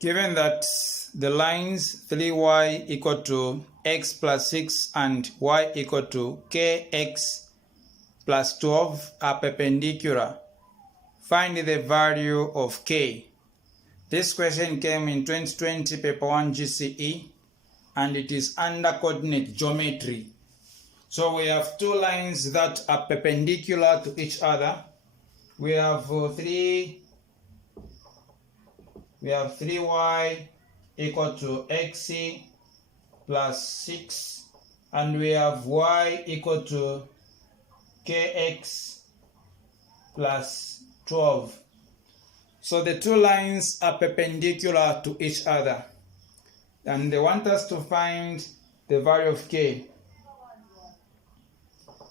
Given that the lines 3y equal to x plus 6 and y equal to kx plus 12 are perpendicular, find the value of k. This question came in 2020 paper 1 GCE and it is under coordinate geometry. So we have two lines that are perpendicular to each other. We have 3y equal to x plus 6 and we have y equal to kx plus 12. So the two lines are perpendicular to each other and they want us to find the value of k.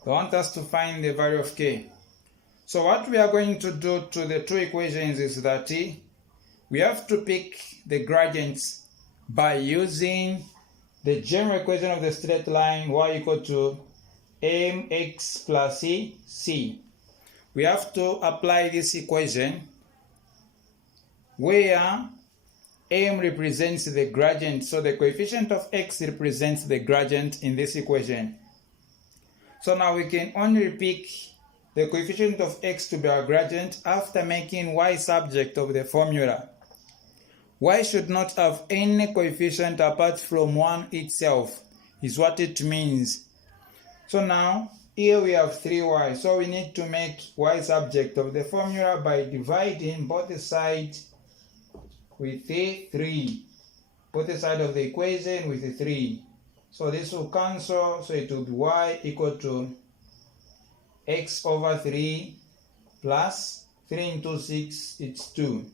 They want us to find the value of k. So what we are going to do to the two equations is that we have to pick the gradients by using the general equation of the straight line y equal to mx plus c. We have to apply this equation where m represents the gradient, so the coefficient of x represents the gradient in this equation. So now we can only pick the coefficient of x to be our gradient after making y subject of the formula. Y should not have any coefficient apart from 1 itself, is what it means. So now, here we have 3y, so we need to make y subject of the formula by dividing both sides with 3. Both sides of the equation with 3. So this will cancel, so it will be y equal to x over 3 plus 3 into 6, it's 2.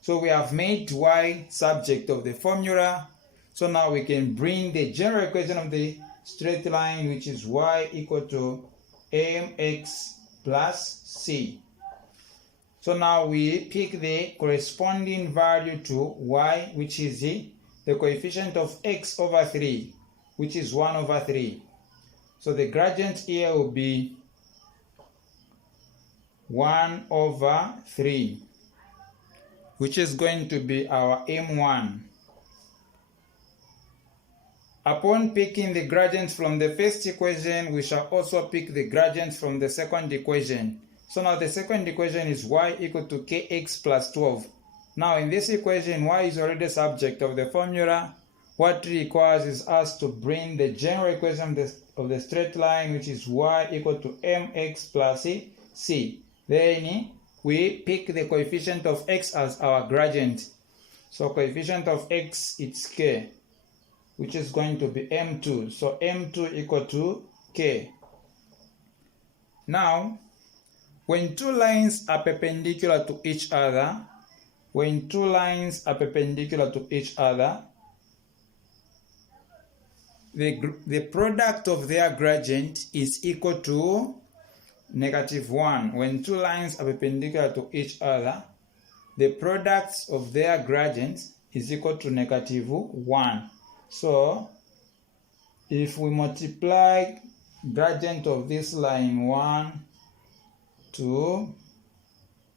So we have made y subject of the formula. So now we can bring the general equation of the straight line, which is y equal to mx plus c. So now we pick the corresponding value to y, which is the coefficient of x over 3, which is 1 over 3. So the gradient here will be 1 over 3. Which is going to be our m1. Upon picking the gradients from the first equation, we shall also pick the gradients from the second equation. So now the second equation is y equal to kx plus 12. Now in this equation, y is already subject of the formula. What it requires is us to bring the general equation of the straight line, which is y equal to mx plus c. Then we pick the coefficient of x as our gradient. So coefficient of x, it's k, which is going to be m2. So m2 equal to k. Now, when two lines are perpendicular to each other, the product of their gradient is equal to -1. When two lines are perpendicular to each other, the product of their gradient is equal to -1. So if we multiply gradient of this line 1 to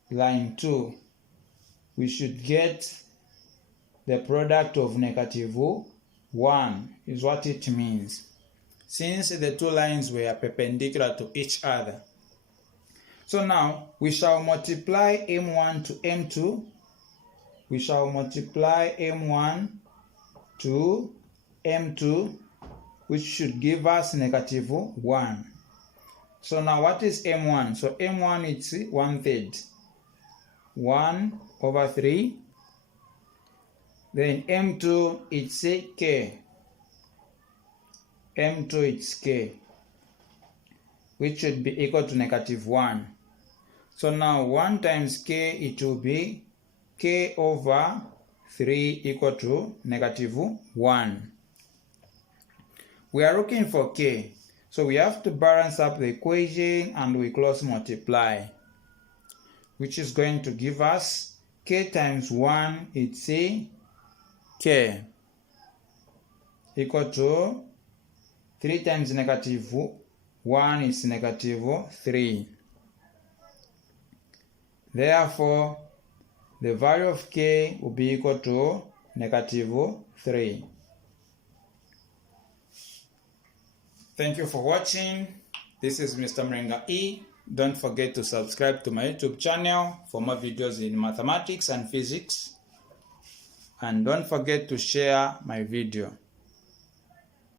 line 2, we should get the product of -1, is what it means, since the two lines were perpendicular to each other. So now we shall multiply m1 to m2. We shall multiply m1 to m2, which should give us -1. So now what is m1? So m1 is 1/3. 1 over 3. Then m2 it's k. m2 is k, which should be equal to -1. So now 1 times k, it will be k over 3 equal to -1. We are looking for k, so we have to balance up the equation and we cross multiply, which is going to give us k times 1, it's k, equal to 3 times -1 is -3. Therefore, the value of k will be equal to -3. Thank you for watching. This is Mr. Mrenga E. Don't forget to subscribe to my YouTube channel for more videos in mathematics and physics. And don't forget to share my video.